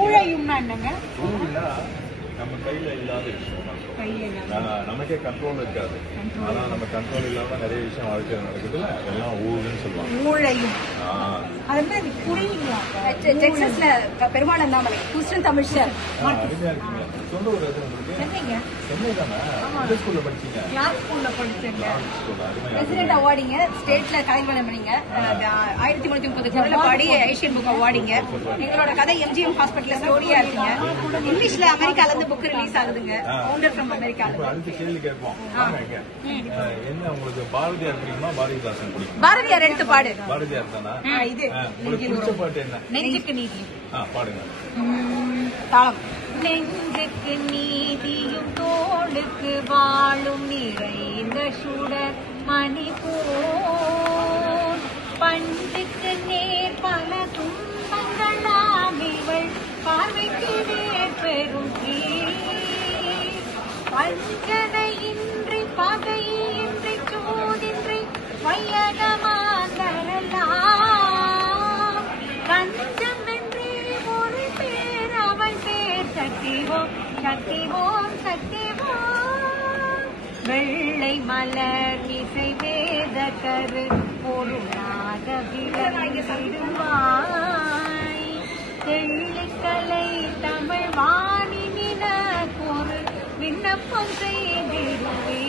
ஊழையும்னா என்னங்க? ஊழினா நம்ம கையில இல்லாத விஷயம். நமக்கே கண்ட்ரோல் இருக்காது. ஆனா நம்ம கண்ட்ரோல் இல்லாம நிறைய விஷயம் வாழ்க்கையில் நடக்குதுல்ல, அதெல்லாம் ஊழுன்னு சொல்லுவாங்க. ஊழையும் அது மாதிரி புரியுங்களா? டெக்சாஸ்ல பெருமாள் அண்ணாமலை ஹூஸ்டன் தமிழ் சார். அருமையா இருக்கீங்க. சொந்த ஊர் எது உங்களுக்கு? சென்னை தானே? எந்த ஸ்கூல்ல படிச்சீங்க? கிளாஸ் ஸ்கூல்ல படிச்சேங்க. பிரசிடென்ட் அவார்டிங்க, ஸ்டேட்ல கலைவளம் பண்ணீங்க. 1330 குரல்ல பாடி ஏசியன் புக் அவார்டிங்க. எங்களோட கதை எம்ஜிஎம் ஹாஸ்பிட்டல்ல ஸ்டோரியா இருக்குங்க. இங்கிலீஷ்ல அமெரிக்கால இருந்து புக் ரிலீஸ் ஆகுதுங்க. ஃபவுண்டர் ஃப்ரம் அமெரிக்கால. அடுத்த கேள்வி கேட்போம். என்ன உங்களுக்கு பாரதியார் பிடிக்குமா பாரதிதாசன் பிடிக்குமா? பாரதியார் எடுத்து பாடு. பாரதியார் தானா? இது உங்களுக்கு பிடிச்ச பாட்டு என்ன? நெஞ்சுக்கு நீதி. பாடுங்க. தாளம். நெஞ்சுக்கு நீதியும் தோளுக்கு வாழும் நிறைந்த சுடர் மணி போல் பண்டுக்கு நேர் பல துன்பங்களாம் இவள் பார்வைக்கு நேர் பெரும் வஞ்சனையின்றி பகையின்றி சூதின்றி வையகமாந்தரலாம் கஞ்சமின்றி ஒரு பேர் அவள் பேர் சக்திவோம் சக்திவோம் சக்திவோம் வெள்ளை மலர் இசை வேத கரு பொருளாக விளங்கிடுவாய் தெள்ளிக்கலை தமிழ் வாணினின ஒரு விண்ணப்பம் செய்திருவே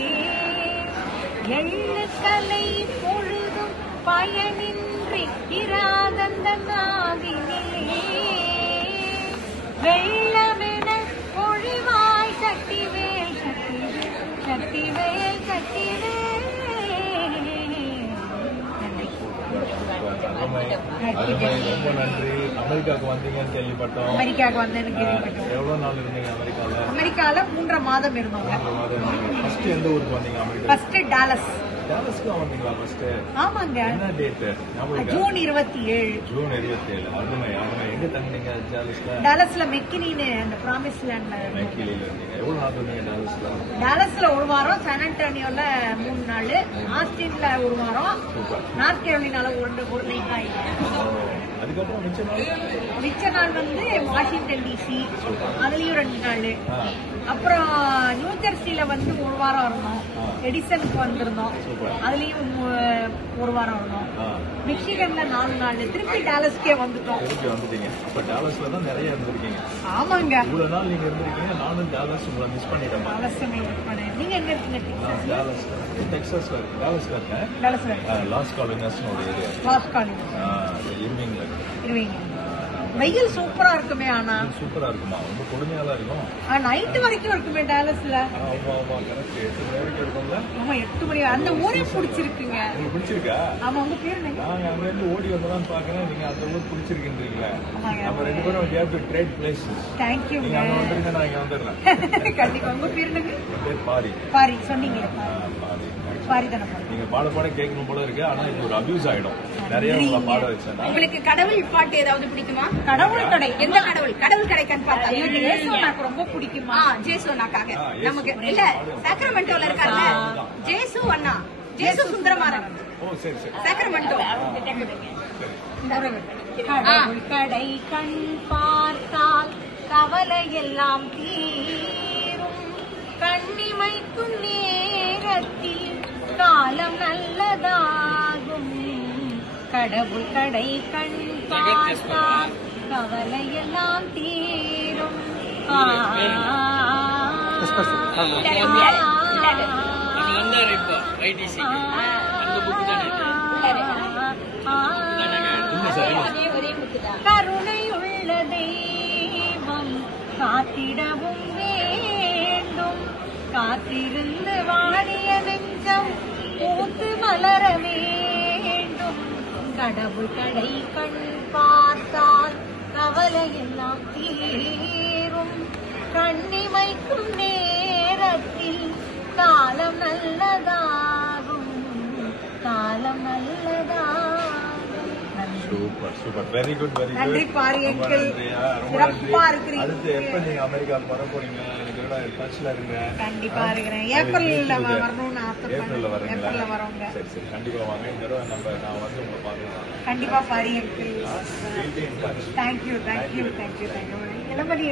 எள்ளுக்கலை பொழுதும் பயனின்றி இராதந்த நாவினிலே வெள்ளமென பொழிவாய் சக்திவேல் சக்திவேல் சக்திவேல் சக்திவேல். ரொம்ப நன்றி. அமெரிக்காவுக்கு வந்தீங்கன்னு கேள்விப்பட்டோம். அமெரிக்காவுக்கு வந்தேன்னு எவ்வளவு நாள் இருந்தீங்க அமெரிக்கால? அமெரிக்கால 3 மாதம் இருந்தோங்க. ஃபர்ஸ்ட் எந்த ஊருக்கு வந்தீங்க அமெரிக்கா? First Dallas. டாலஸ்க்கு வந்தீங்களா ஃபர்ஸ்ட்? ஆமாங்க. என்ன டேட்? ஜூன் 27. ஜூன் 27. அருமை அருமை. எங்க தங்குனீங்க டாலஸ்ல? டாலஸ்ல மெக்கினின்னு அந்த ப்ராமிஸ் லேண்ட்ல. மெக்கினில இருந்தீங்க. எவ்வளவு நாள் இருந்தீங்க டாலஸ்ல? டாலஸ்ல 1 வாரம், சான் ஆண்டோனியோல 3 நாள், ஆஸ்டின்ல 1 வாரம், நார்த் கேரோலினால 1 நைட் ஆயிடுச்சு. அதுக்கப்புறம் மிச்ச நாள் வந்து வாஷிங்டன் டிசி, அதுலயும் 2 நாள். அப்புறம் நியூ ஜெர்சில வந்து 1 வாரம் இருந்தோம். எடிசனுக்கு வந்திருந்தோம், அதுலயும் 1 வாரம் இருந்தோம். மிச்சிகன்ல 4 நாள். திருப்பி டாலஸ்க்கே வந்துட்டோம். அப்ப டாலஸ்ல தான் நிறைய இருந்திருக்கீங்க. ஆமாங்க. இவ்வளவு நாள் நீங்க இருந்திருக்கீங்க. நானும் டாலஸ் உங்களை மிஸ் பண்ணிட்டேன். நீங்க எங்க இருக்கீங்க? டெக்சாஸ்ல இருக்கு. டாலஸ்ல இருக்கேன். டாலஸ்ல லாஸ் காலினஸ் ஒரு ஏரியா. லாஸ் காலினஸ் இருவீங்களா? இருவீங்க. வெயில் சூப்பரா இருக்குமே. ஆனா சூப்பரா இருக்குமா? ரொம்ப கொடுமையா தான் இருக்கும். நைட் வரைக்கும் இருக்குமே டாலஸ்ல. ஆமா ஆமா கரெக்ட். 8 மணி வரைக்கும் இருக்கும்ல. ஆமா 8 மணி. அந்த ஊரே பிடிச்சிருக்குங்க. உங்களுக்கு பிடிச்சிருக்கா? ஆமா. உங்க பேர் என்ன? நாங்க அங்க இருந்து ஓடி வந்ததான் பாக்குறேன். நீங்க அந்த ஊர் பிடிச்சிருக்கீங்களா? நம்ம 2 பேரும் we have to trade places. Thank you. நீங்க அங்க வந்துருங்க, நான் இங்க வந்துடுறேன். கண்டிப்பா. உங்க பேர் என்ன? என் பேர் பாரி. பாரி சொன்னீங்க. பாரி தானே. நீங்க பாட கேட்கணும் போல இருக்கு. ஆனா இது ஒரு அபியூஸ் ஆயிடும். நிறைய உங்களை பாட வச்சேன். உங்களுக்கு கடவுள் பாட்டு ஏதாவது பிடிக்குமா? கடவுள் கடை. எந்த கடவுள்? கடவுள் கடைக்கான்னு பார்த்தா எனக்கு ரொம்ப பிடிக்குமா? ஜேசுனாக்காக நமக்கு இல்ல சாக்ரமெண்டோல இருக்காங்க ஜேசு அண்ணா, ஜேசு சுந்தரமாறன். ஓ சரி சரி. சாக்ரமெண்டோ. கடவுள் கடை கண் பார்த்தால் கவலை எல்லாம் தீரும் கண்ணிமைக்கும் நேரத்தில் காலம் நல்லதாகும் கடவுள் கடை கண் பார்த்தால் கவலை எல்லாம் தீரும். கருணையுள்ள தெய்வம் காத்திடவும் வேண்டும் காத்திருந்து வாடிய நெஞ்சம் பூத்து மலர வேண்டும் கடவுள் கடை கண் பார்த்தால் கவலை எல்லாம் தீரும் கண்ணிமைக்கும் நேரத்தில் காலம் நல்லதாகும் காலம் நல்லதாகும். நன்றி. Super super very good very good. நன்றி பாரி அங்கிள், சிறப்பா இருக்கிறீங்க. அடுத்து எப்ப நீங்க அமெரிக்காவுக்கு வர போறீங்க? எனக்கு டச்ல இருங்க. கண்டிப்பா இருக்கிறேன். ஏப்ரல்ல வரணும்னு ஏப்ரல்ல ஆசைப்படுறேன். வரீங்களா? ஏப்ரல்ல வரோங்க. சரி சரி கண்டிப்பா வாங்க. இந்த தடவை நான் வந்து உங்களை பார்க்கலாம். கண்டிப்பா Pari uncle. We'll be in touch. Thank you thank you thank you thank you. Ilamathi